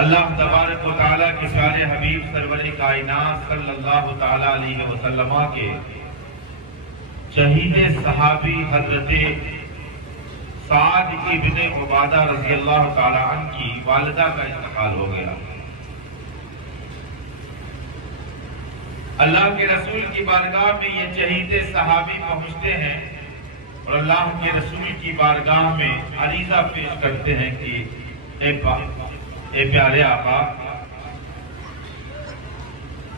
اللہ تبارک و تعالیٰ کے پیارے حبیب سرور کائنات صلی اللہ تعالیٰ علیہ وسلم کے شہید صحابی حضرت سعد ابن عبادہ رضی اللہ تعالیٰ عنہ کی والدہ کا انتقال ہو گیا۔ اللہ کے رسول کی بارگاہ میں یہ شہید صحابی پہنچتے ہیں اور اللہ کے رسول کی بارگاہ میں عریضہ پیش کرتے ہیں کہ اے پیارے آقا،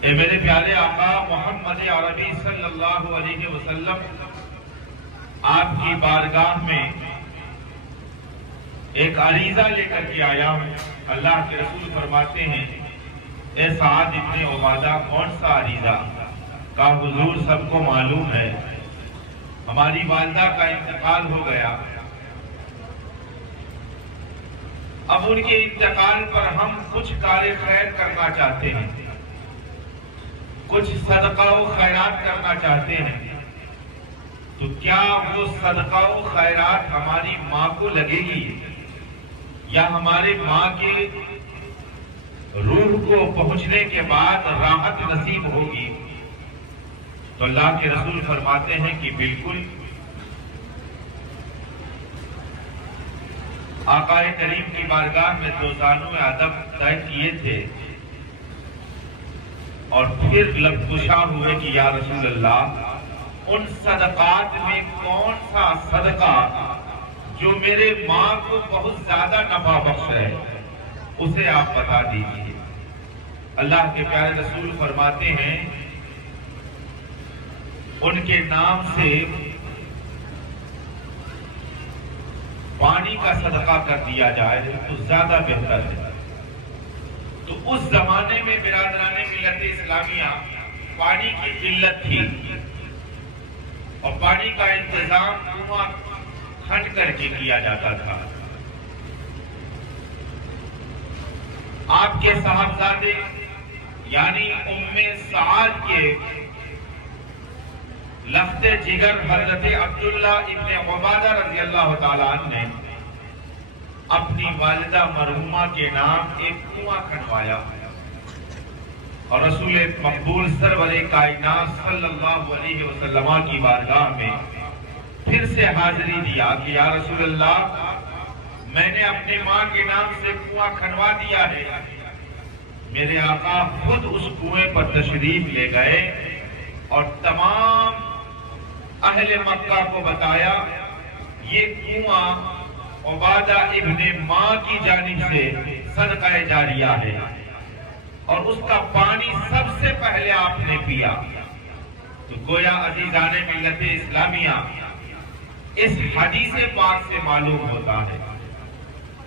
اے میرے پیارے آقا محمد عربی صلی اللہ علیہ وسلم، آپ کی بارگاہ میں ایک عریضہ لے کر کے آیا ہوں۔ اللہ کے رسول فرماتے ہیں اے سعد ابن عبادہ، کون سا عریضہ؟ کہا حضور سب کو معلوم ہے، ہماری والدہ کا انتقال ہو گیا۔ اب ان کے انتقال پر ہم کچھ کار خیر کرنا چاہتے ہیں، کچھ صدقہ و خیرات کرنا چاہتے ہیں، تو کیا وہ صدقہ و خیرات ہماری ماں کو لگے گی یا ہمارے ماں کے روح کو پہنچنے کے بعد راحت نصیب ہوگی؟ تو اللہ کے رسول فرماتے ہیں کہ بالکل۔ آقا کریم کی بارگاہ میں دوستانوں میں ادب طے کیے تھے اور پھر لب گشا ہوئے کہ یا رسول اللہ، ان صدقات میں کون سا صدقہ جو میرے ماں کو بہت زیادہ نفع بخش ہے، اسے آپ بتا دیجیے۔ اللہ کے پیارے رسول فرماتے ہیں ان کے نام سے پانی کا صدقہ کر دیا جائے تو زیادہ بہتر ہے۔ تو اس زمانے میں برادران ملت اسلامیہ پانی کی قلت تھی اور پانی کا انتظام کنواں کھنڈ کر کے کیا جاتا تھا۔ آپ کے صاحبزادے یعنی ام سعد کے لخت جگر حضرت عبداللہ ابن عبادہ رضی اللہ تعالیٰ عنہ نے اپنی والدہ مرحومہ کے نام ایک کنواں کھنوایا اور رسول مقبول سرور کائنات صلی اللہ علیہ وسلم کی بارگاہ میں پھر سے حاضری دیا کہ یا رسول اللہ، میں نے اپنی ماں کے نام سے کنواں کھنوا دیا ہے۔ میرے آقا خود اس کنویں پر تشریف لے گئے اور تمام اہل مکہ کو بتایا یہ کنواں عبادہ ابن ماں کی جانب سے صدقہ جاریہ ہے اور اس کا پانی سب سے پہلے آپ نے پیا۔ تو گویا عزیزان ملت اسلامیہ اس حدیث پاک سے معلوم ہوتا ہے،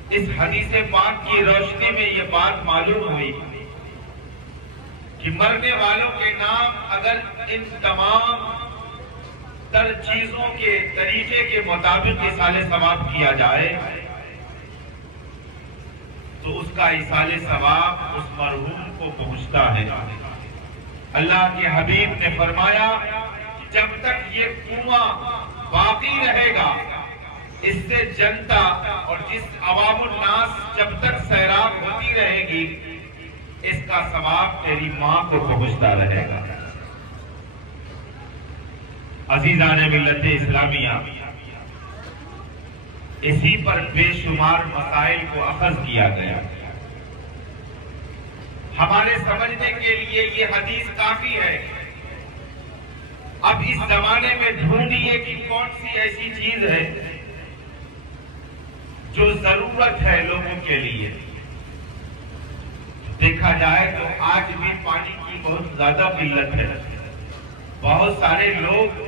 اس حدیث پاک کی روشنی میں یہ بات معلوم ہوئی کہ مرنے والوں کے نام اگر ان تمام تر چیزوں کے طریقے کے مطابق ایصال ثواب کیا جائے تو اس کا ایصال ثواب اس مرحوم کو پہنچتا ہے۔ اللہ کے حبیب نے فرمایا جب تک یہ کنواں باقی رہے گا، اس سے جنتا اور جس عوام الناس جب تک سیراب ہوتی رہے گی، اس کا ثواب تیری ماں کو پہنچتا رہے گا۔ عزیزان ملت اسلامیہ، اسی پر بے شمار مسائل کو اخذ کیا گیا۔ ہمارے سمجھنے کے لیے یہ حدیث کافی ہے۔ اب اس زمانے میں ڈھونڈیے کہ کون سی ایسی چیز ہے جو ضرورت ہے لوگوں کے لیے۔ دیکھا جائے تو آج بھی پانی کی بہت زیادہ قلت ہے۔ بہت سارے لوگ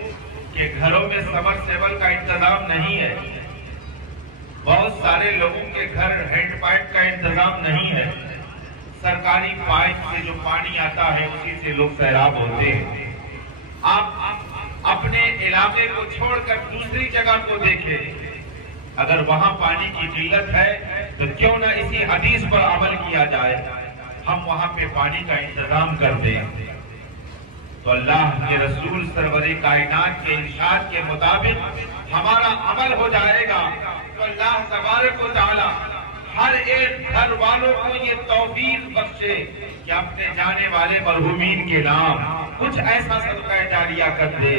کے گھروں میں سمرسیبل کا انتظام نہیں ہے، بہت سارے لوگوں کے گھر ہینڈ پائپ کا انتظام نہیں ہے۔ سرکاری پائپ سے جو پانی آتا ہے اسی سے لوگ سیراب ہوتے ہیں۔ آپ اپنے علاقے کو چھوڑ کر دوسری جگہ کو دیکھیں، اگر وہاں پانی کی قلت ہے تو کیوں نہ اسی حدیث پر عمل کیا جائے، ہم وہاں پہ پانی کا انتظام کر دیں۔ تو اللہ کے رسول سرور کائنات کے ارشاد کے مطابق ہمارا عمل ہو جائے گا تو اللہ تبارک و تعالی ہر ایک گھر والوں کو یہ توفیق بخشے کہ اپنے جانے والے مرحومین کے نام کچھ ایسا صدقہ جاریہ کر دے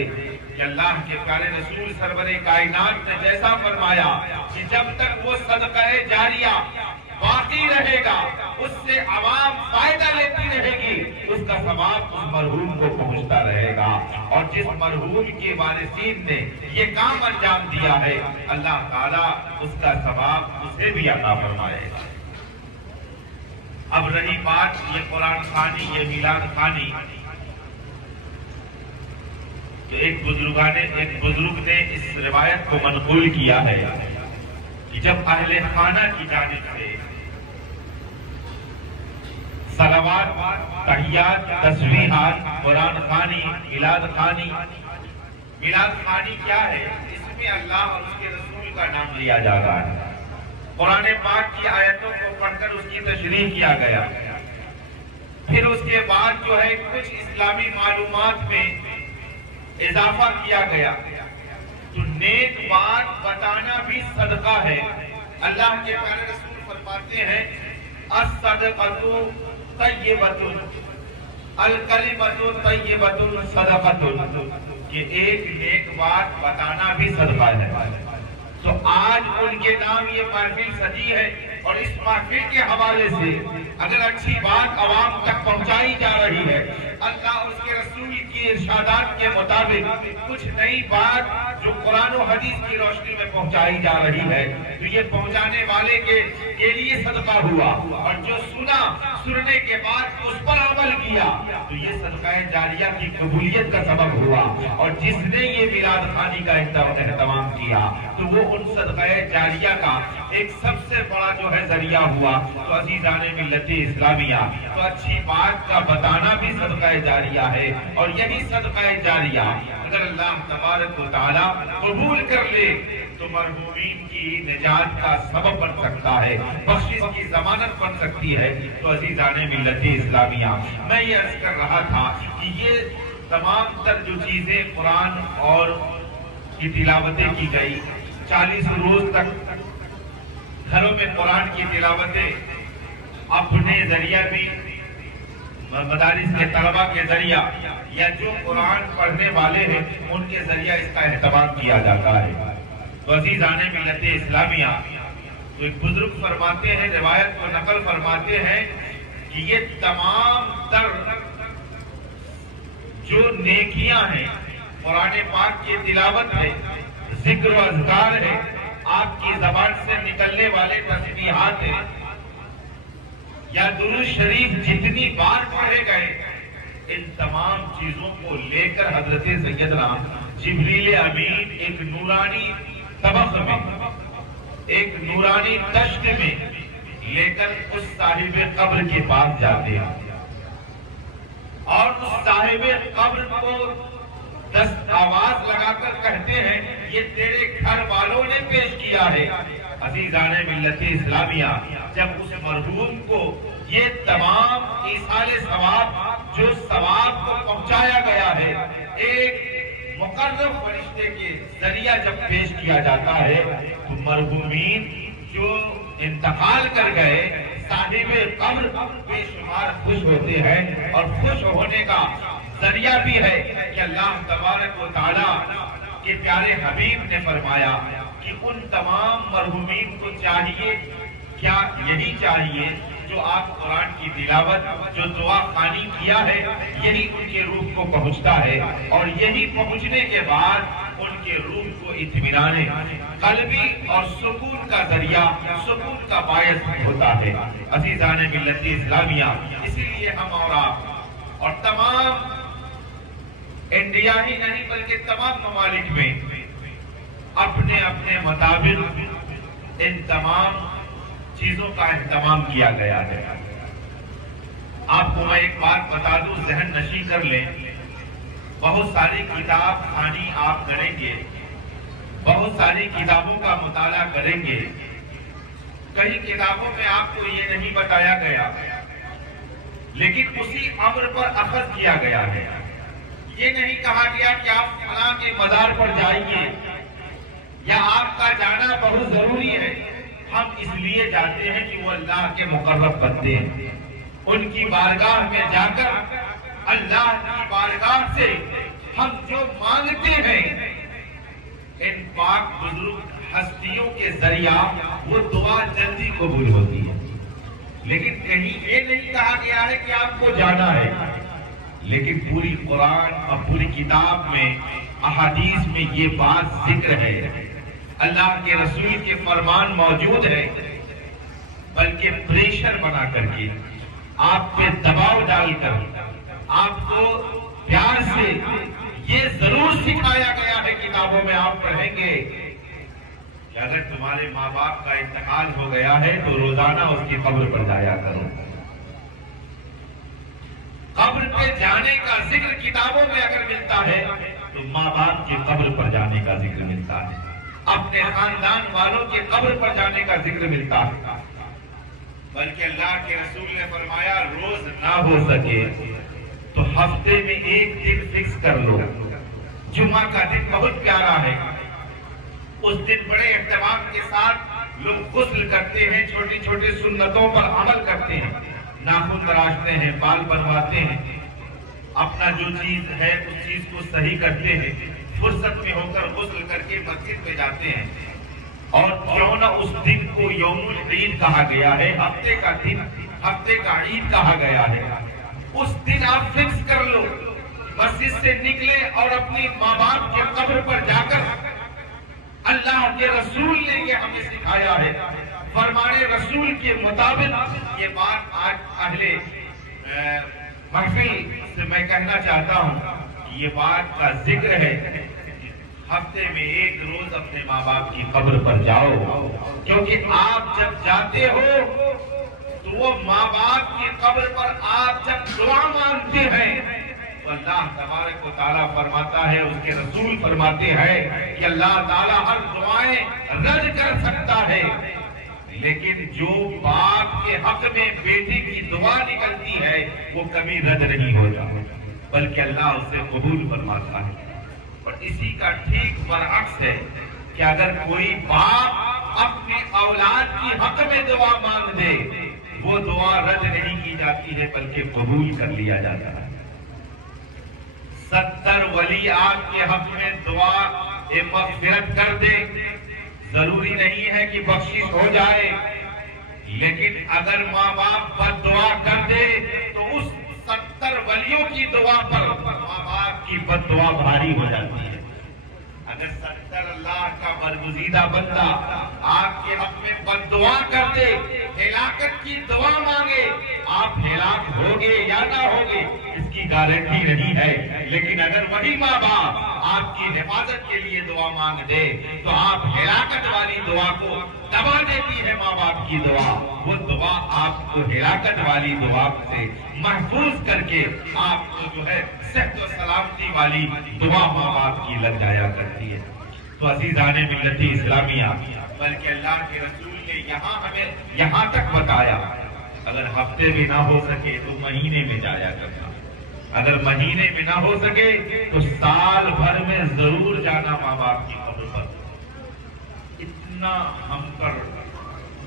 کہ اللہ کے پیارے رسول سرور کائنات نے جیسا فرمایا کہ جب تک وہ صدقہ جاریہ باقی رہے گا اس سے عوام فائدہ لیتی رہے گی، اس کا ثواب اس مرحوم کو پہنچتا رہے گا، اور جس مرحوم کے وارثین نے یہ کام انجام دیا ہے اللہ تعالیٰ اس کا ثواب اسے بھی عطا فرمائے گا۔ اب رہی بات یہ قرآن خوانی، یہ میلاد خوانی، تو ایک بزرگ نے اس روایت کو منقول کیا ہے کہ جب اہل خانہ کی جانب سے صلوات، تحیات، تسبیحات، قرآن خوانی، میلاد خوانی، میلاد خوانی کیا ہے؟ اس میں اللہ اور اس کے رسول کا نام لیا جاتا ہے، قرآن پاک کی آیتوں کو پڑھ کر اس کی تشریح کیا گیا، پھر اس کے بعد جو ہے کچھ اسلامی معلومات میں اضافہ کیا گیا، تو نیک بات بتانا بھی صدقہ ہے۔ اللہ کے پیارے رسول فرماتے ہیں الصدقۃ طیبۃ الکلمۃ طیبۃ صدقۃ، کہ ایک نیک بات بتانا بھی صدقہ ہے۔ تو آج ان کے نام یہ محفل سجی ہے، اور اس محفل کے حوالے سے اگر اچھی بات عوام تک پہنچائی جا رہی ہے، اللہ اور اس کے رسول کی ارشادات کے مطابق کچھ نئی بات جو قرآن و حدیث کی روشنی میں پہنچائی جا رہی ہے، تو یہ پہنچانے والے کے لیے صدقہ ہوا، اور جو سننے کے بعد اس پر عمل کیا تو یہ صدقہ جاریہ کی قبولیت کا سبب ہوا، اور جس نے یہ میلاد خوانی کا اہتمام کیا تو وہ ان صدقہ جاریہ کا ایک سب سے بڑا جو ہے ذریعہ ہوا۔ تو عزیزان ملت اسلامیہ، تو اچھی بات کا بتانا بھی صدقہ جاریہ ہے، اور یہی صدقہ جاریہ اگر اللہ تبارک و تعالیٰ قبول کر لے تو مرحومین کی نجات کا سبب بن سکتا ہے، بخشش کی ضمانت بن سکتی ہے۔ تو عزیزان ملت اسلامیہ، میں یہ عرض کر رہا تھا کہ یہ تمام تر جو چیزیں قرآن اور کی تلاوتیں کی گئی، 40 روز تک گھروں میں قرآن کی تلاوتیں اپنے ذریعہ بھی، مدارس کے طلبہ کے ذریعہ یا جو قرآن پڑھنے والے ہیں ان کے ذریعہ اس کا اہتمام کیا جاتا ہے۔ تو عزیزان ملت اسلامیہ، تو ایک بزرگ فرماتے ہیں، روایت کو نقل فرماتے ہیں کہ یہ تمام تر جو نیکیاں ہیں، قرآن پاک کی تلاوت ہے، ذکر و اذکار ہے، آپ کی زبان سے نکلنے والے تسبیحات ہیں، یا درود شریف جتنی بار پڑھے گئے، ان تمام چیزوں کو لے کر حضرت سیدنا جبریل امین ایک نورانی طبق میں، ایک نورانی دشت میں لے کر اس صاحب قبر کے پاس جاتے ہیں، اور اس صاحب قبر کو آواز لگا کر کہتے ہیں یہ تیرے گھر والوں نے پیش کیا ہے۔ عزیزان ملت اسلامیہ، جب اس مرحوم کو یہ تمام ایصال ثواب جو ثواب کو پہنچایا گیا ہے، ایک مقرب فرشتے کے ذریعہ جب پیش کیا جاتا ہے تو مرحومین جو انتقال کر گئے صاحب قبر بے شمار خوش ہوتے ہیں، اور خوش ہونے کا ذریعہ بھی ہے کہ اللہ تبارک و تعالیٰ کے پیارے حبیب نے فرمایا کہ ان تمام مرحومین کو چاہیے، کیا یہی چاہیے جو آپ قرآن کی تلاوت، جو دعا خوانی کیا ہے، یہی ان کے روح کو پہنچتا ہے، اور یہی پہنچنے کے بعد ان کے روح کو اطمینان قلبی اور سکون کا ذریعہ، سکون کا باعث ہوتا ہے۔ عزیزان ملت اسلامیہ، اسی لیے ہم اور آپ اور تمام انڈیا ہی نہیں بلکہ تمام ممالک میں اپنے اپنے مطابق ان تمام چیزوں کا اہتمام کیا گیا ہے۔ آپ کو میں ایک بات بتا دوں، ذہن نشی کر لیں، بہت ساری کتاب خوانی آپ کریں گے، بہت ساری کتابوں کا مطالعہ کریں گے، کئی کتابوں میں آپ کو یہ نہیں بتایا گیا، لیکن اسی امر پر اخذ کیا گیا ہے۔ یہ نہیں کہا گیا کہ آپ فلاں کے مزار پر جائیے یا آپ کا جانا بہت ضروری ہے، ہم اس لیے جاتے ہیں کہ وہ اللہ کے مقرب بندے ہیں. ان کی بارگاہ میں جا کر اللہ کی بارگاہ سے ہم جو مانگتے ہیں ان پاک بزرگ ہستیوں کے ذریعہ وہ دعا جلدی قبول ہوتی ہے. لیکن کہیں یہ نہیں کہا گیا ہے کہ آپ کو جانا ہے، لیکن پوری قرآن اور پوری کتاب میں احادیث میں یہ بات ذکر ہے، اللہ کے رسول کے فرمان موجود ہے. بلکہ پریشر بنا کر کے آپ پہ دباؤ ڈال کر آپ کو پیار سے یہ ضرور سکھایا گیا ہے، کتابوں میں آپ پڑھیں گے کہ اگر تمہارے ماں باپ کا انتقال ہو گیا ہے تو روزانہ اس کی قبر پر جایا کرو. قبر پہ جانے کا ذکر کتابوں میں اگر ملتا ہے تو ماں باپ کی قبر پر جانے کا ذکر ملتا ہے، اپنے خاندان والوں کے قبر پر جانے کا ذکر ملتا ہے. بلکہ اللہ کے رسول نے فرمایا روز نہ ہو سکے تو ہفتے میں ایک دن فکس کر لو. جمعہ کا دن بہت پیارا ہے، اس دن بڑے اہتمام کے ساتھ لوگ غسل کرتے ہیں، چھوٹی چھوٹی سنتوں پر عمل کرتے ہیں، ناخن تراشتے ہیں، بال بنواتے ہیں، اپنا جو چیز ہے اس چیز کو صحیح کرتے ہیں، فرصت میں ہو کر غسل کر کے مسجد میں جاتے ہیں. اور کیوں نہ اس دن کو یوم العید کہا گیا ہے، ہفتے کا دن، ہفتے کا عید کہا گیا ہے، اس دن آپ فکس کر لو، مسجد سے نکلے اور اپنی ماں باپ کے قبر پر جا کر اللہ کے رسول نے یہ ہمیں سکھایا ہے. فرمان رسول کے مطابق یہ بات آج اہل محفل سے میں کہنا چاہتا ہوں کہ یہ بات کا ذکر ہے. ہفتے میں ایک روز اپنے ماں باپ کی قبر پر جاؤ، کیونکہ آپ جب جاتے ہو تو وہ ماں باپ کی قبر پر آپ جب دعا مانگتے ہیں تو اللہ تبارک و تعالیٰ فرماتا ہے، اس کے رسول فرماتے ہیں کہ اللہ تعالیٰ ہر دعائیں رد کر سکتا ہے، لیکن جو باپ کے حق میں بیٹے کی دعا نکلتی ہے وہ کبھی رد نہیں ہوتا، بلکہ اللہ اسے قبول فرماتا ہے. اور اسی کا ٹھیک برعکس ہے کہ اگر کوئی باپ اپنی اولاد کی حق میں دعا مانگ دے وہ دعا رد نہیں کی جاتی ہے بلکہ قبول کر لیا جاتا ہے. 70 ولی آپ کے حق میں دعا مغفرت کر دے، ضروری نہیں ہے کہ بخشش ہو جائے، لیکن اگر ماں باپ بد دعا کر دے تو اس 70 ولیوں کی دعا پر ماں باپ کی بد دعا بھاری ہو جاتی ہے. اگر 70 اللہ کا برگزیدہ بندہ آپ کے حق میں بد دعا کر دے، ہلاکت کی دعا مانگے، آپ ہلاک ہوگے یا نہ ہوگے اس کی گارنٹی نہیں ہے، لیکن اگر وہی ماں باپ آپ کی حفاظت کے لیے دعا مانگ دے تو آپ ہلاکت والی دعا کو دبا دیتی ہے. ماں باپ کی دعا، وہ دعا آپ کو ہلاکت والی دعا سے محفوظ کر کے آپ کو جو ہے صحت و سلامتی والی دعا ماں باپ کی لگ جایا کرتی ہے. تو عزیزان ملت اسلامیہ، بلکہ اللہ کے رسول نے ہمیں یہاں تک بتایا اگر ہفتے میں نہ ہو سکے تو مہینے میں جایا کرنا، اگر مہینے میں نہ ہو سکے تو سال بھر میں ضرور جانا ماں باپ کی قبر پر. اتنا ہم پر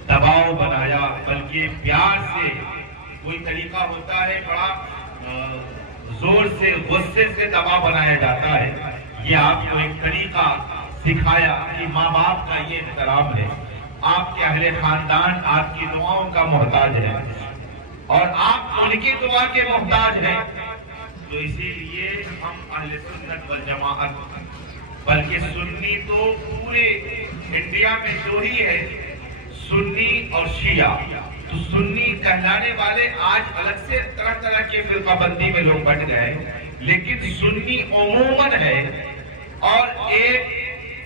دباؤ بنایا، بلکہ پیار سے کوئی طریقہ ہوتا ہے بڑا زور سے غصے سے دباؤ بنایا جاتا ہے. یہ آپ کو ایک طریقہ سکھایا کہ ماں باپ کا یہ احترام ہے، آپ کے اہل خاندان آپ کی دعاؤں کا محتاج ہے اور آپ ان کی دعا کے محتاج ہیں. تو اسی لیے ہم اہل سنت والجماعت، بلکہ سنی تو پورے انڈیا میں دو ہی ہے، سنی اور شیعہ. تو سنی کہلانے والے آج الگ سے طرح طرح کے فرقہ بندی میں لوگ بٹ گئے، لیکن سنی عموماً ہے اور ایک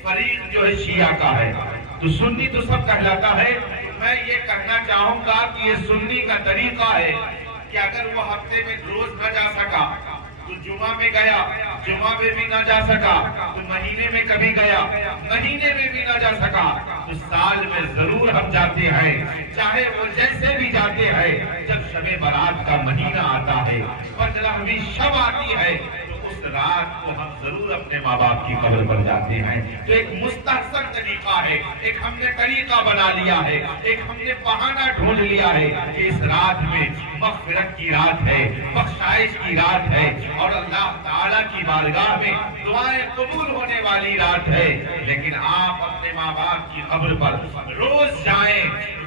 فریق جو ہے شیعہ کا ہے. تو سنی تو سب کہلاتا ہے. میں یہ کہنا چاہوں گا کہ یہ سنی کا طریقہ ہے کہ اگر وہ ہفتے میں روز نہ جا سکا تو جمعہ میں گیا، جمعہ میں بھی نہ جا سکا تو مہینے میں کبھی گیا، مہینے میں بھی نہ جا سکا تو سال میں ضرور ہم جاتے ہیں. چاہے وہ جیسے بھی جاتے ہیں، جب شب برات کا مہینہ آتا ہے، 15ویں شب آتی ہے تو اس رات کو ہم ضرور اپنے ماں باپ کی قبر پر جاتے ہیں. تو ایک مستحسن طریقہ ہے, ایک ہم نے طریقہ بنا لیا ہے, ایک ہم نے بہانہ ڈھونڈ لیا ہے کہ اس رات میں مغفرت کی رات ہے, بخشائش کی رات ہے, اور اللہ تعالیٰ کی بارگاہ میں دعائیں قبول ہونے والی رات ہے. لیکن آپ اپنے ماں باپ کی قبر پر روز جائیں,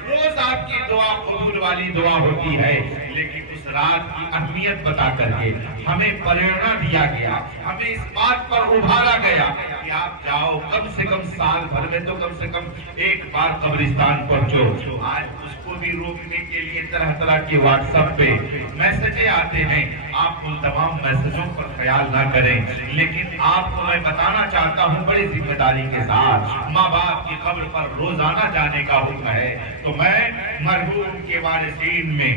روز آپ کی دعا قبول والی دعا ہوتی ہے. لیکن اس رات کی اہمیت بتا کر کے ہمیں پریرنا دیا گیا, ہمیں اس بات پر ابھارا گیا کہ آپ جاؤ, کم سے کم سال بھر میں تو کم سے کم ایک بار قبرستان پہنچو. آج اس کو بھی روکنے کے لیے طرح طرح کے واٹس ایپ پہ میسجیں آتے ہیں. آپ ان تمام میسجوں پر خیال نہ کریں, لیکن آپ کو میں بتانا چاہتا ہوں بڑی ذمہ داری کے ساتھ ماں باپ کی قبر پر روزانہ جانے کا حکم ہے. تو میں مرحوم کے وارثین میں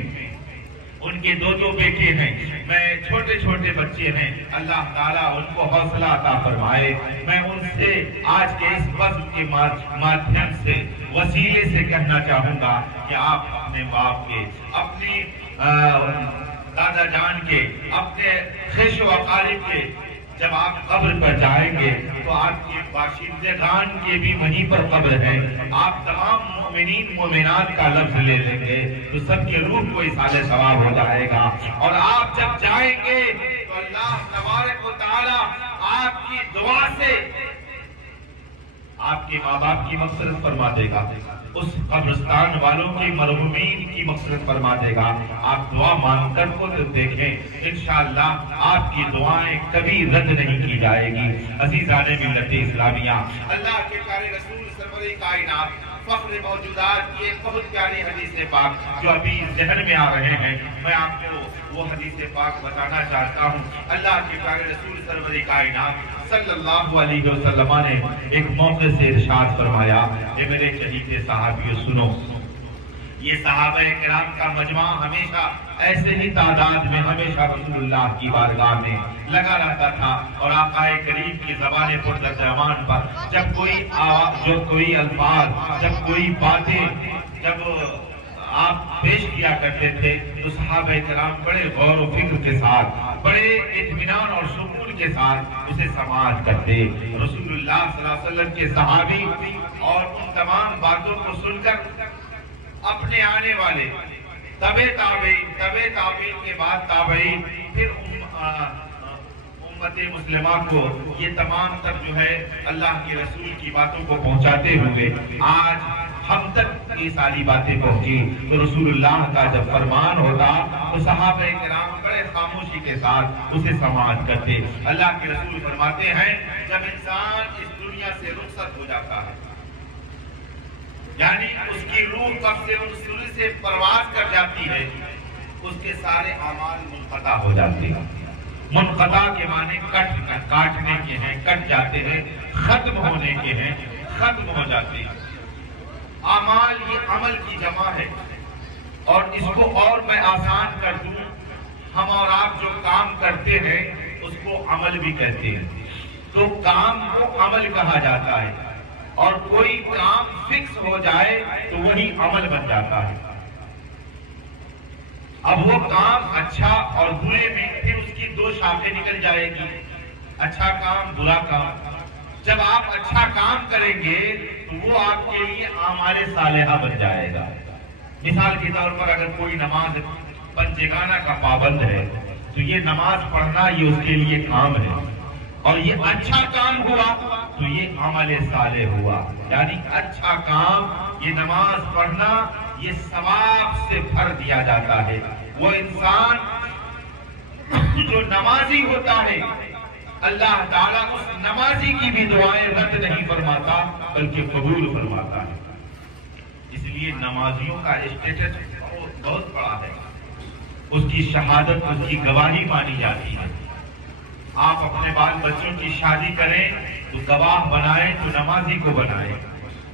ان کے دو بیٹے ہیں, میں چھوٹے چھوٹے بچے ہیں, اللہ تعالیٰ ان کو حوصلہ عطا فرمائے. میں ان سے آج کے اس وقت کے مادھیم سے وسیلے سے کہنا چاہوں گا کہ آپ اپنے باپ کے, اپنی دادا جان کے, اپنے خیش و اقارب کے جب آپ قبر پر جائیں گے تو آپ کے باشندگان کے بھی وہیں پر قبر ہے. آپ تمام مومنین مومنات کا لفظ لے لیں گے تو سب کے روح کو اصالِ ثواب ہو جائے گا. اور آپ جب جائیں گے تو اللہ تبارک و تعالی آپ کی دعا سے آپ کے ماں باپ کی مغفرت فرما دے گا, اس قبرستان والوں کی مرحومین کی مغفرت فرما دے گا. آپ دعا مانگ کر کو دیکھیں, انشاءاللہ آپ کی دعائیں کبھی رد نہیں کی جائے گی. عزیزان ملت اسلامیہ, اللہ کے پیارے رسول سرور کائنات فخر موجودات کی ایک بہت پیاری حدیث پاک جو ابھی ذہن میں آ رہے ہیں, میں آپ کو وہ حدیث پاک بتانا چاہتا ہوں. اللہ کے پیارے رسول سرور کائنات صلی اللہ علیہ وسلم نے ایک موقع سے ارشاد فرمایا, اے میرے چہیتے صحابیوں سنو. یہ صحابہ کرام کا مجمع ہمیشہ ایسے ہی تعداد میں ہمیشہ رسول اللہ کی بارگاہ میں لگا رہتا تھا, اور آقا کریم کی زبان پرترجمان پر جب کوئی آواز, جو کوئی الفاظ, جب کوئی باتیں جب آپ پیش کیا کرتے تھے تو صحابہ کرام بڑے غور و فکر کے ساتھ, بڑے اطمینان اور سکون کے ساتھ اسے سماعت کرتے. رسول اللہ صلی اللہ علیہ وسلم کے صحابی اور ان تمام باتوں کو سن کر اپنے آنے والے تبع تابعین کے بعد تابعین, پھر امت مسلمہ کو یہ تمام تک جو ہے اللہ کے رسول کی باتوں کو پہنچاتے ہوئے آج ہم تک یہ ساری باتیں پہنچی. تو رسول اللہ کا جب فرمان ہوتا تو صحابہ کرام بڑے خاموشی کے ساتھ اسے سماعت کرتے. اللہ کے رسول فرماتے ہیں جب انسان اس دنیا سے رخصت ہو جاتا ہے, یعنی اس کی روح قبض السری سے پرواز کر جاتی ہے, اس کے سارے اعمال منقطع ہو جاتے ہیں. منقطع کے معنی کاٹنے کے ہیں, کٹ جاتے ہیں, ختم ہونے کے ہیں, ختم ہو جاتے ہیں. اعمال یہ عمل کی جمع ہے, اور اس کو اور میں آسان کر دوں, ہم اور آپ جو کام کرتے ہیں اس کو عمل بھی کہتے ہیں. تو کام کو عمل کہا جاتا ہے, اور کوئی کام فکس ہو جائے تو وہی عمل بن جاتا ہے. اب وہ کام اچھا اور برے میں پھر اس کی دو شاخیں نکل جائے گی, اچھا کام برا کام. جب آپ اچھا کام کریں گے تو وہ آپ کے لیے اعمال صالحہ بن جائے گا. مثال کے طور پر اگر کوئی نماز پنجگانہ کا پابند ہے تو یہ نماز پڑھنا یہ اس کے لیے کام ہے, اور یہ اچھا کام ہوا تو یہ عمل صالح ہوا. یعنی اچھا کام, یہ نماز پڑھنا, یہ ثواب سے بھر دیا جاتا ہے. وہ انسان جو نمازی ہوتا ہے اللہ تعالیٰ اس نمازی کی بھی دعائیں رد نہیں فرماتا بلکہ قبول فرماتا ہے. اس لیے نمازیوں کا اسٹیٹس بہت بڑا ہے, اس کی شہادت, اس کی گواہی مانی جاتی ہے. آپ اپنے بال بچوں کی شادی کریں تو گواہ بنائیں تو نمازی کو بنائیں.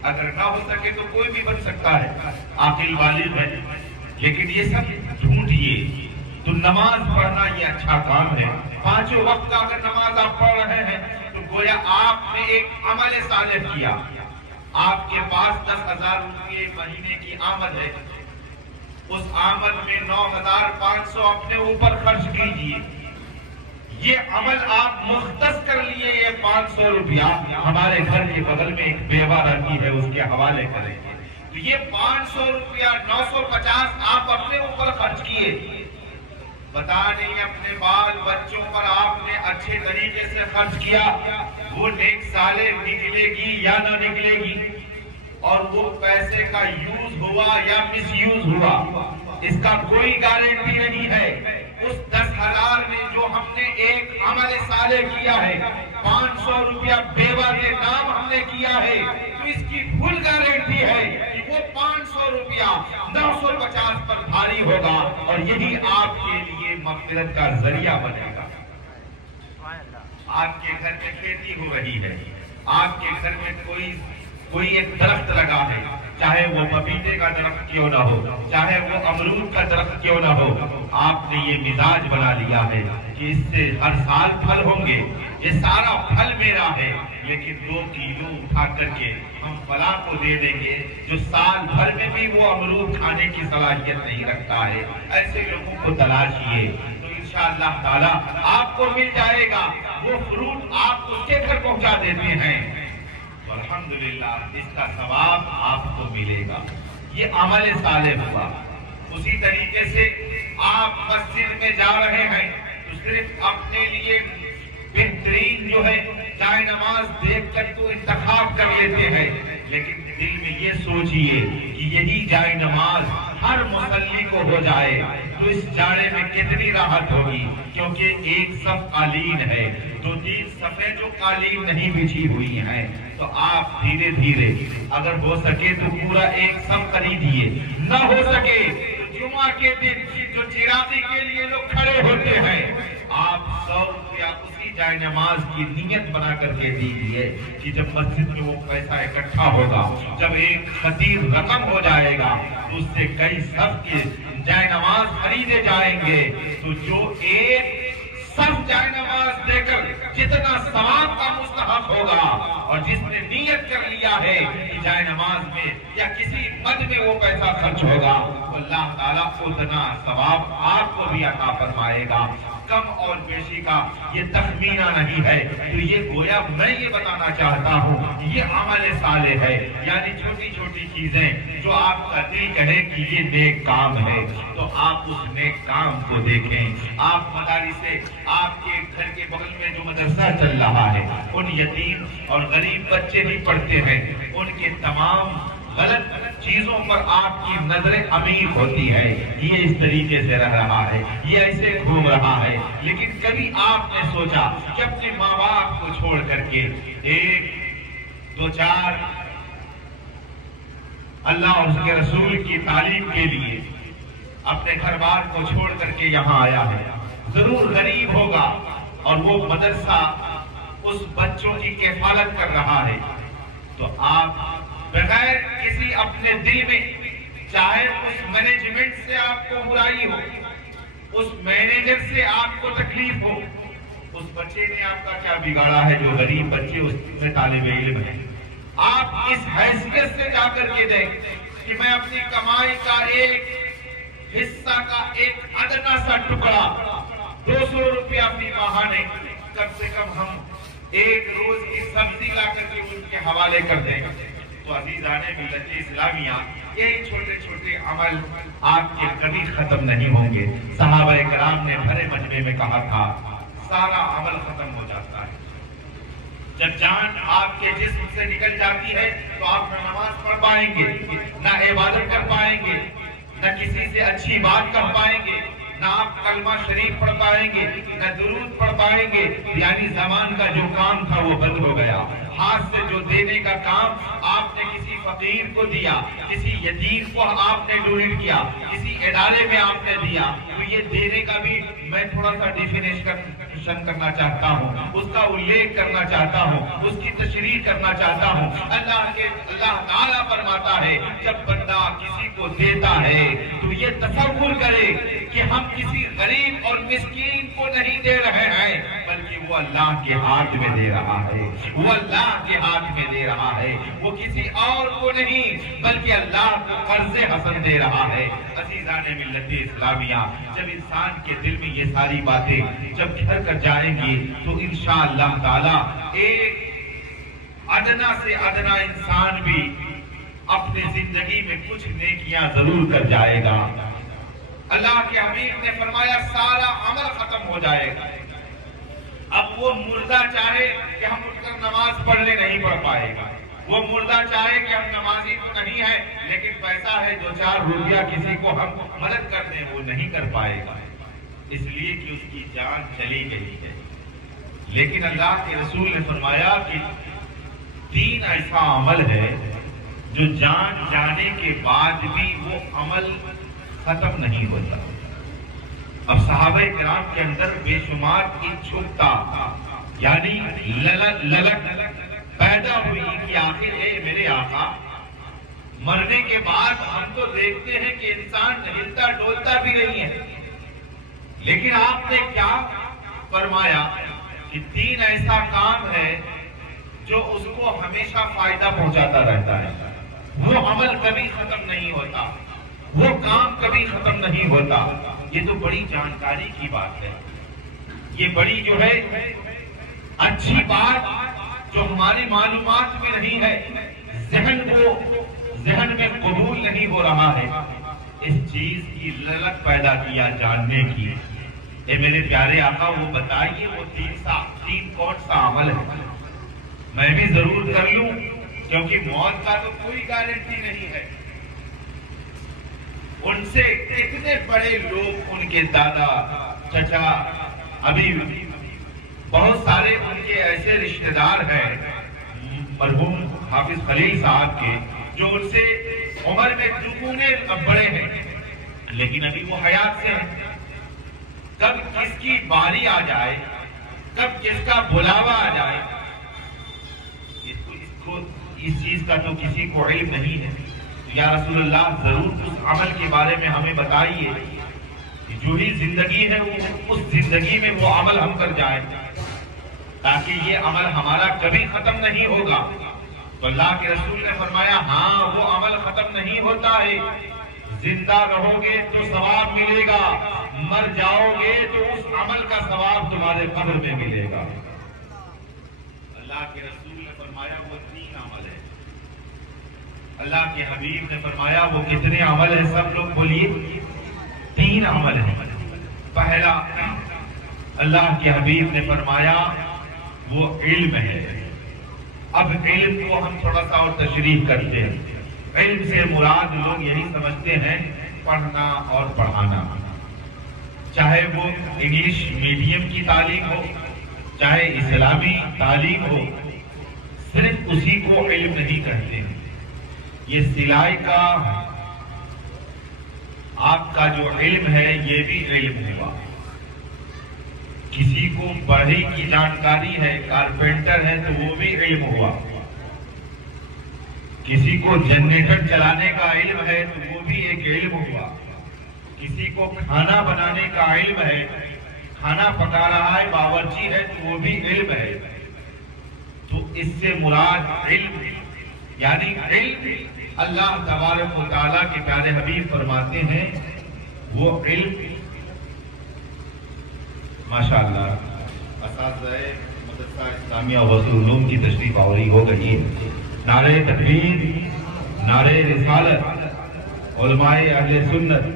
اگر نہ ہو سکے تو کوئی بھی بن سکتا ہے, عاقل والد ہے, لیکن یہ سب ڈھونڈیے. تو نماز پڑھنا یہ اچھا کام ہے. پانچوں وقت کا اگر نماز آپ پڑھ رہے ہیں تو گویا آپ نے ایک عمل صالح کیا. آپ کے پاس 10,000 روپے مہینے کی آمد ہے, اس آمد میں 9,500 اپنے اوپر خرچ کیجیے. یہ عمل آپ مختص کر لیے، یہ 500 روپیہ ہمارے گھر کے بغل میں ایک بیوہ رہتی ہے، اس کے حوالے کریں گے، تو یہ 500 روپیہ 950 آپ اپنے اوپر خرچ کیے، بتا نہیں اپنے بال بچوں پر آپ نے اچھے طریقے سے خرچ کیا، وہ نیک صالح نکلے گی یا نہ نکلے گی، اور وہ پیسے کا یوز ہوا یا مس یوز ہوا، اس کا کوئی گارنٹی نہیں ہے۔ اس 10,000 میں جو ہم نے ایک عمل صالح کیا ہے، 500 روپیہ بیوہ کے نام ہم نے کیا ہے، تو اس کی فل گارنٹی ہے کہ وہ 500 روپیہ 950 پر بھاری ہوگا، اور یہی آپ کے لیے مغفرت کا ذریعہ بنے گا۔ آپ کے گھر میں کھیتی ہو رہی ہے، آپ کے گھر میں کوئی ایک درخت لگا ہے، چاہے وہ پپیتے کا درخت کیوں نہ ہو، چاہے وہ امرود کا درخت کیوں نہ ہو، آپ نے یہ مزاج بنا لیا ہے کہ اس سے ہر سال پھل ہوں گے، یہ سارا پھل میرا ہے، لیکن 2 کیلو اٹھا کر کے ہم فلاں کو دے دیں گے جو سال بھر میں بھی وہ امرود کھانے کی صلاحیت نہیں رکھتا ہے۔ ایسے لوگوں کو تلاشیے تو انشاءاللہ تعالیٰ آپ کو مل جائے گا، وہ فروٹ آپ اس کے گھر پہنچا دیتے ہیں، الحمدللہ اس کا ثواب آپ کو ملے گا۔ یہ عمل صالح ہوا۔ اسی طریقے سے آپ مسجد میں جا رہے ہیں تو صرف اپنے لیے بہترین جو ہے جائے نماز دیکھ کر تو انتخاب کر لیتے ہیں، لیکن دل میں یہ سوچئے کہ یہی جائے نماز ہر مصلی کو ہو جائے تو اس جاڑے میں کتنی راحت ہوگی، کیونکہ ایک صف قالین ہے، 2-3 صفیں جو قالین نہیں بچھی ہوئی ہیں، تو آپ دھیرے دھیرے اگر ہو سکے تو پورا ایک صف خریدیے، نہ ہو سکے تو جمعہ کے دن جو چراغی کے لیے لوگ کھڑے ہوتے ہیں، آپ 100 روپیہ اسی جائے نماز کی نیت بنا کر کے دیجیے کہ جب مسجد میں وہ پیسہ اکٹھا ہوگا، جب ایک خطیر رقم ہو جائے گا تو اس سے کئی صف کے جائے نماز خریدے جائیں گے، تو جو ایک صف جائے نماز دے کر جتنا ثواب کا مستحق ہوگا، اور جس نے نیت کر لیا ہے کہ جائے نماز میں یا کسی مد میں وہ پیسہ خرچ ہوگا، اللہ تعالیٰ اتنا ثواب آپ کو بھی عطا فرمائے گا۔ کم اور بیشی کا یہ تخمینہ نہیں ہے، تو یہ گویا میں یہ بتانا چاہتا ہوں یہ عمل صالح ہے، یعنی چھوٹی چھوٹی چیزیں جو آپ کا دل کہے کہ یہ نیک کام ہے، تو آپ اس نیک کام کو دیکھیں۔ آپ مدارس سے آپ کے گھر کے بغل میں جو مدرسہ چل رہا ہے، ان یتیم اور غریب بچے بھی پڑھتے ہیں، ان کے تمام غلط چیزوں پر آپ کی نظر امیر ہوتی ہے، یہ اس طریقے سے رہ رہا ہے، یہ ایسے گھوم رہا ہے، لیکن کبھی آپ نے سوچا کہ اپنے ماں باپ کو چھوڑ کر کے 1-2-4 اللہ اور اس کے رسول کی تعلیم کے لیے اپنے گھر بار کو چھوڑ کر کے یہاں آیا ہے، ضرور غریب ہوگا، اور وہ مدرسہ اس بچوں کی کفالت کر رہا ہے، تو آپ بغیر کسی اپنے دل میں، چاہے اس مینجمنٹ سے آپ کو برائی ہو، اس مینیجر سے آپ کو تکلیف ہو، اس بچے نے آپ کا کیا بگاڑا ہے جو غریب بچے اس میں طالب علم ہے، آپ اس حیثیت سے جا کر کے دیں کہ میں اپنی کمائی کا ایک حصہ کا ایک ادنا سا ٹکڑا 200 روپیہ فی ماہانے کم سے کم ہم ایک روز کی سبزی لا کر کے ان کے حوالے کر دیں۔ تو عزیزان ملت اسلامیہ، یہی چھوٹے چھوٹے عمل آپ کے کبھی ختم نہیں ہوں گے۔ صحابہ کرام نے بھرے مجمع میں کہا تھا سارا عمل ختم ہو جاتا ہے، جب جان آپ کے جسم سے نکل جاتی ہے تو آپ نہ نماز پڑھ پائیں گے، نہ عبادت کر پائیں گے، نہ کسی سے اچھی بات کر پائیں گے، نہ آپ کلمہ شریف پڑھ پائیں گے، نہ درود پڑھ پائیں گے، یعنی زمان کا جو کام تھا وہ بند ہو گیا۔ ہاتھ سے جو دینے کا کام آپ نے کسی فقیر کو دیا، کسی یتیم کو آپ نے ڈونیٹ کیا، کسی ادارے میں آپ نے دیا، تو یہ دینے کا بھی میں تھوڑا سا ڈیفینیشن کرنا چاہتا ہوں، اس کا الیکھ کرنا چاہتا ہوں، اس کی تشریح کرنا چاہتا ہوں۔ اللہ تعالیٰ فرماتا ہے جب بندہ کسی کو دیتا ہے تو یہ تصور کرے کہ ہم کسی غریب اور مسکین کو نہیں دے رہے ہیں، بلکہ وہ وہ اللہ کے ہاتھ میں دے رہا ہے، وہ اللہ کے ہاتھ میں دے رہا ہے، وہ کسی اور کو نہیں بلکہ اللہ کو قرض حسن دے رہا ہے۔ عزیزان ملت اسلامیہ، جب انسان کے دل میں یہ ساری باتیں جب گھر کر جائیں گی تو انشاءاللہ تعالی ایک ادنا سے ادنا انسان بھی اپنی زندگی میں کچھ نیکیاں ضرور کر جائے گا۔ اللہ کے حبیب نے فرمایا سارا عمل ختم ہو جائے گا۔ اب وہ مردہ چاہے کہ ہم اٹھ کر نماز پڑھنے نہیں پڑھ پائے گا، وہ مردہ چاہے کہ ہم نمازی تو نہیں ہے لیکن پیسہ ہے 2-4 روپیہ کسی کو ہم مدد کر دیں، وہ نہیں کر پائے گا، اس لیے کہ اس کی جان چلی گئی ہے۔ لیکن اللہ کے رسول نے فرمایا کہ دین ایسا عمل ہے جو جان جانے کے بعد بھی وہ عمل ختم نہیں ہوتا۔ اب صحابہ کرام کے اندر بے شمار اچھک تھا، یعنی للک پیدا ہوئی کہ آخر اے میرے آقا، مرنے کے بعد ہم تو دیکھتے ہیں کہ انسان ہلتا ڈولتا بھی نہیں ہے، لیکن آپ نے کیا فرمایا کہ دین ایسا کام ہے جو اس کو ہمیشہ فائدہ پہنچاتا رہتا ہے، وہ عمل کبھی ختم نہیں ہوتا، وہ کام کبھی ختم نہیں ہوتا۔ یہ تو بڑی جانکاری کی بات ہے، یہ بڑی جو ہے اچھی بات جو ہماری معلومات میں نہیں ہے، ذہن میں قبول نہیں ہو رہا ہے، اس چیز کی للک پیدا کیا جاننے کی۔ اے میرے پیارے آقا، وہ بتائیے وہ تین کون سا عمل ہے؟ میں بھی ضرور کر لوں، کیونکہ موت کا تو کوئی گارنٹی نہیں ہے۔ ان سے اتنے بڑے لوگ، ان کے دادا چچا، ابھی بہت سارے ان کے ایسے رشتہ دار ہیں مرحوم حافظ خلیل صاحب کے، جو ان سے عمر میں دگنے بڑے ہیں، لیکن ابھی وہ حیات سے ہیں۔ کب کس کی باری آ جائے، کب کس کا بلاوا آ جائے، اس چیز کا تو کسی کو علم نہیں ہے۔ یا رسول اللہ، ضرور اس عمل کے بارے میں ہمیں بتائیے، جو ہی زندگی ہے اس زندگی میں وہ عمل ہم کر جائیں، تاکہ یہ عمل ہمارا کبھی ختم نہیں ہوگا۔ تو اللہ کے رسول نے فرمایا ہاں، وہ عمل ختم نہیں ہوتا ہے، زندہ رہو گے تو ثواب ملے گا، مر جاؤ گے تو اس عمل کا ثواب تمہارے قبر میں ملے گا۔ اللہ کے رسول نے فرمایا وہ 3 عمل ہے۔ اللہ کے حبیب نے فرمایا وہ کتنے عمل ہیں؟ سب لوگ بولیے 3 عمل ہیں۔ پہلا، اللہ کے حبیب نے فرمایا وہ علم ہے۔ اب علم کو ہم تھوڑا سا اور تشریح کرتے ہیں۔ علم سے مراد لوگ یہی سمجھتے ہیں پڑھنا اور پڑھانا، چاہے وہ انگلش میڈیم کی تعلیم ہو، چاہے اسلامی تعلیم ہو، صرف اسی کو علم نہیں کہتے ہیں۔ یہ سلائی کا آپ کا جو علم ہے یہ بھی علم ہوا۔ کسی کو بڑھئی کی جانکاری ہے، کارپینٹر ہے، تو وہ بھی علم ہوا۔ کسی کو جنریٹر چلانے کا علم ہے تو وہ بھی ایک علم ہوا۔ کسی کو کھانا بنانے کا علم ہے، کھانا پکا رہا ہے، باورچی ہے، تو وہ بھی علم ہے۔ تو اس سے مراد علم، یعنی علم اللہ تبارک و تعالیٰ کے پیارے حبیب فرماتے ہیں وہ علم۔ ماشاءاللہ اساتذہ مدرسہ اسلامیہ وسط علوم کی تشریف آوری ہو گئی ہے۔ نعرہ تکبیر، نعرہ رسالت، علماء اہل سنت،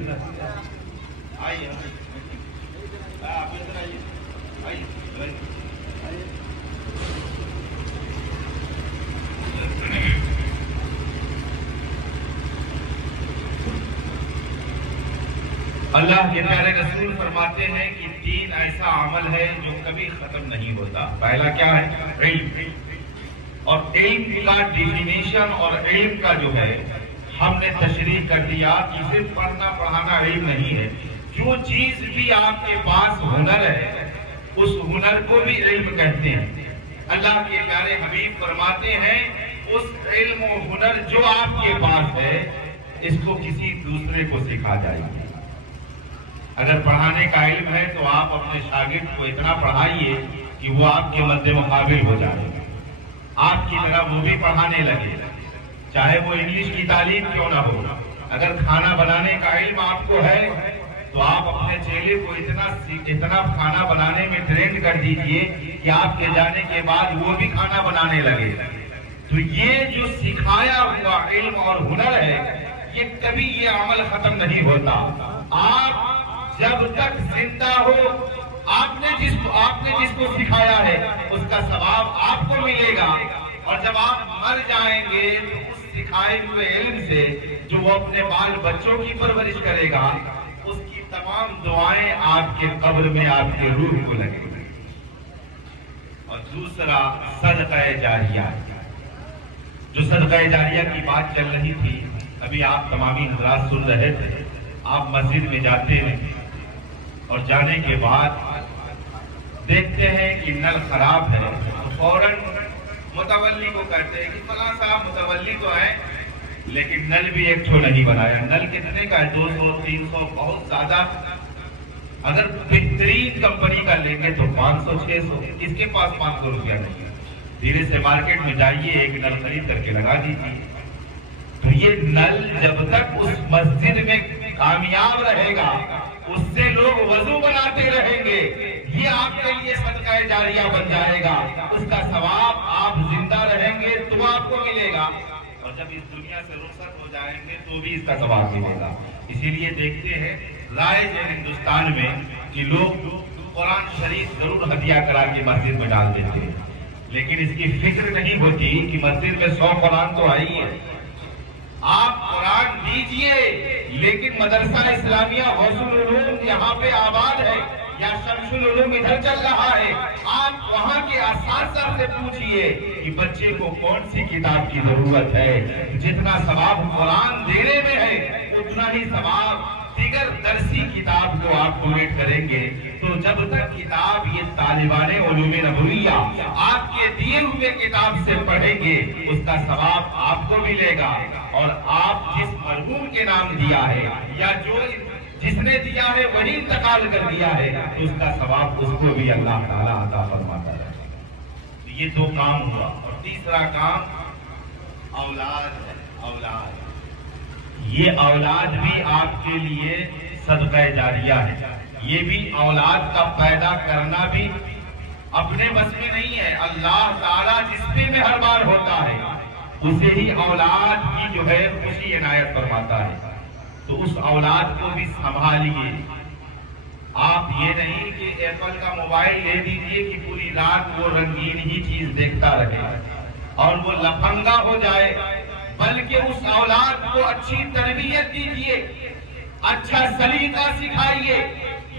اللہ کے پیارے رسول فرماتے ہیں کہ دین ایسا عمل ہے جو کبھی ختم نہیں ہوتا۔ پہلا کیا ہے؟ علم۔ اور علم کا ڈیفینیشن اور علم کا جو ہے ہم نے تشریح کر دیا کہ صرف پڑھنا پڑھانا علم نہیں ہے۔ جو چیز بھی آپ کے پاس ہنر ہے اس ہنر کو بھی علم کہتے ہیں۔ اللہ کے پیارے حبیب فرماتے ہیں اس علم و ہنر جو آپ کے پاس ہے اس کو کسی دوسرے کو سکھا جائے۔ اگر پڑھانے کا علم ہے تو آپ اپنے شاگرد کو اتنا پڑھائیے کہ وہ آپ کے مد مقابل ہو جائے، آپ کی طرح وہ بھی پڑھانے لگے، چاہے وہ انگلش کی تعلیم کیوں نہ ہو۔ اگر کھانا بنانے کا علم آپ کو ہے تو آپ اپنے چیلے کو اتنا کھانا بنانے میں ٹرینڈ کر دیجئے کہ آپ کے جانے کے بعد وہ بھی کھانا بنانے لگے۔ تو یہ جو سکھایا ہوا علم اور ہنر ہے، یہ کبھی یہ عمل ختم نہیں ہوتا۔ آپ جب تک زندہ ہو، آپ نے جس کو سکھایا ہے اس کا ثواب آپ کو ملے گا، اور جب آپ مر جائیں گے تو اس سکھائے ہوئے علم سے جو وہ اپنے بال بچوں کی پرورش کرے گا، اس کی تمام دعائیں آپ کے قبر میں آپ کے روح کو لگیں گی۔ اور دوسرا صدقہ جاریہ، جو صدقہ جاریہ کی بات چل رہی تھی، ابھی آپ تمامی حضرات سن رہے تھے۔ آپ مسجد میں جاتے ہیں اور جانے کے بعد دیکھتے ہیں کہ نل خراب ہے، تو فوراً متولی کو کہتے ہیں کہ فلاں صاحب متولی تو ہے لیکن نل بھی ایک ٹھو نہیں بنایا۔ نل کتنے کا ہے؟ 200 300، بہت زیادہ۔ اگر بہترین کمپنی کا لیں گے تو 500 600، اس کے پاس 500 روپیہ نہیں ہے۔ دھیرے سے مارکیٹ میں جائیے، ایک نل خرید کر کے لگا دیجیے۔ تو یہ نل جب تک اس مسجد میں کامیاب رہے گا، اس سے لوگ وضو بناتے رہیں گے، یہ آپ کے لیے صدقہ جاریہ بن جائے گا۔ اس کا ثواب آپ زندہ رہیں گے تو آپ کو ملے گا، اور جب اس دنیا سے رخصت ہو جائیں گے تو بھی اس کا ثواب ملے گا۔ اسی لیے دیکھتے ہیں رائج ہے ہندوستان میں کہ لوگ قرآن شریف ضرور ہدیہ کرا کے مسجد میں ڈال دیتے ہیں، لیکن اس کی فکر نہیں ہوتی کہ مسجد میں 100 قرآن تو آئی ہے۔ آپ قرآن دیجئے، لیکن مدرسہ اسلامیہ غوث العلوم یہاں پہ آباد ہے یا شمس العلوم ادھر چل رہا ہے، آپ وہاں کے اساتذہ سے پوچھئے کہ بچے کو کون سی کتاب کی ضرورت ہے۔ جتنا ثواب قرآن دینے میں ہے، اتنا ہی ثواب دیگر درسی کتاب کو آپ ڈونیٹ کریں گے۔ تو جب تک کتاب یہ طالبان علوم نبویہ آپ کے دیے ہوئے کتاب سے پڑھیں گے، اس کا ثواب آپ کو ملے گا، اور آپ جس مرحوم کے نام دیا ہے یا جس نے دیا ہے وہی انتقال کر دیا ہے، تو اس کا ثواب اس کو بھی اللہ تعالیٰ عطا فرماتا ہے۔ تو یہ 2 کام ہوا، اور تیسرا کام اولاد ہے۔ اولاد، یہ اولاد بھی آپ کے لیے صدقہ جاریہ ہے۔ یہ بھی اولاد کا پیدا کرنا بھی اپنے بس میں نہیں ہے، اللہ تعالیٰ جس پہ مہربان ہوتا ہے اسے ہی اولاد کی جو ہے خوشی عنایت فرماتا ہے۔ تو اس اولاد کو بھی سنبھالیے۔ آپ یہ نہیں کہ ایپل کا موبائل لے دیجئے کہ پوری رات وہ رنگین ہی چیز دیکھتا رہے اور وہ لفنگا ہو جائے، بلکہ اس اولاد کو اچھی تربیت دیجئے، اچھا سلیقہ سکھائیے۔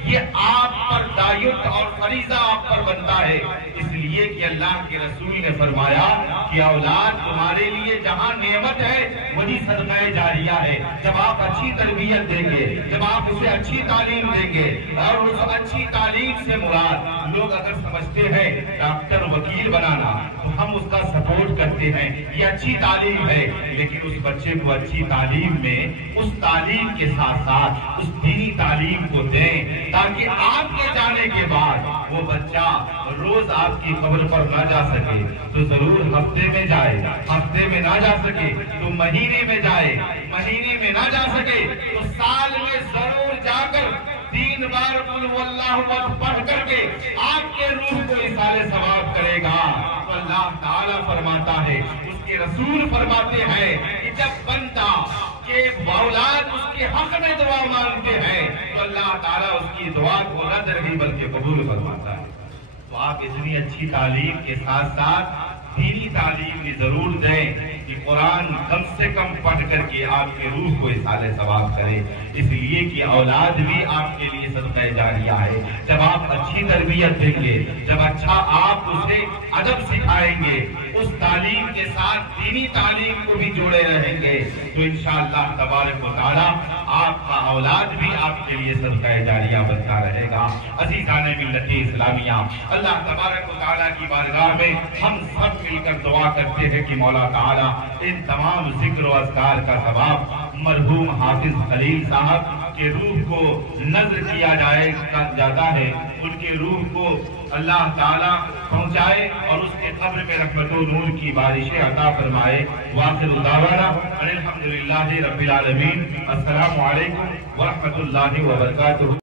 یہ آپ پر دایت اور فریضہ آپ پر بنتا ہے، اس لیے کہ اللہ کے رسول نے فرمایا کہ اولاد تمہارے لیے جہاں نعمت ہے وہی صدقہ جاریہ ہے۔ جب آپ اچھی تربیت دیں گے، جب آپ اسے اچھی تعلیم دیں گے، اور اس اچھی تعلیم سے مراد لوگ اگر سمجھتے ہیں ڈاکٹر وکیل بنانا تو ہم اس کا سپورٹ کرتے ہیں، یہ اچھی تعلیم ہے، لیکن اس بچے کو اچھی تعلیم میں اس تعلیم کے ساتھ ساتھ اس دینی تعلیم کو دیں، تاکہ آپ کے جانے کے بعد وہ بچہ روز آپ کی قبر پر نہ جا سکے تو ضرور ہفتے میں جائے، ہفتے میں نہ جا سکے تو مہینے میں جائے، مہینے میں نہ جا سکے تو سال میں ضرور جا کر 3 بار قل هو اللہ احد پڑھ کر کے آپ کے روح کو اصالِ ثواب کرے گا۔ تو اللہ تعالیٰ فرماتا ہے، اس کے رسول فرماتے ہیں کہ جب بندہ کہ اولاد اس کے حق میں دعا مانگتے ہیں تو اللہ تعالیٰ اس کی دعا کو نہ نہیں بلکہ قبول فرماتا ہے۔ تو آپ اتنی اچھی تعلیم کے ساتھ ساتھ دینی تعلیم بھی ضرور دیں کہ قرآن کم سے کم پڑھ کر کے آپ کے روح کو اصالِ ثواب کرے، اس لیے کہ اولاد بھی آپ کے لیے صدقہ جاریہ ہے۔ جب آپ اچھی تربیت دیں گے، جب اچھا آپ اسے ادب سکھائیں گے، اس تعلیم کے ساتھ دینی تعلیم کو بھی جوڑے رہیں گے، تو انشاءاللہ تبارک و تعالیٰ آپ کا اولاد بھی آپ کے لیے صدقہ جاریہ بنتا رہے گا۔ عزیزان ملت اسلامیہ، اللہ تبارک و تعالیٰ کی بارگاہ میں ہم سب مل کر دعا کرتے ہیں کہ مولا تعالیٰ ان تمام ذکر و اذکار کا ثواب مرحوم حافظ خلیل صاحب کے روح کو نذر کیا جاتا ہے، ان کے روح کو اللہ تعالیٰ پہنچائے اور اس کے قبر میں رحمت و نور کی بارشیں عطا فرمائے. وآخر دعوانا ان الحمدللہ رب العالمین. السلام علیکم ورحمۃ اللہ وبرکاتہ.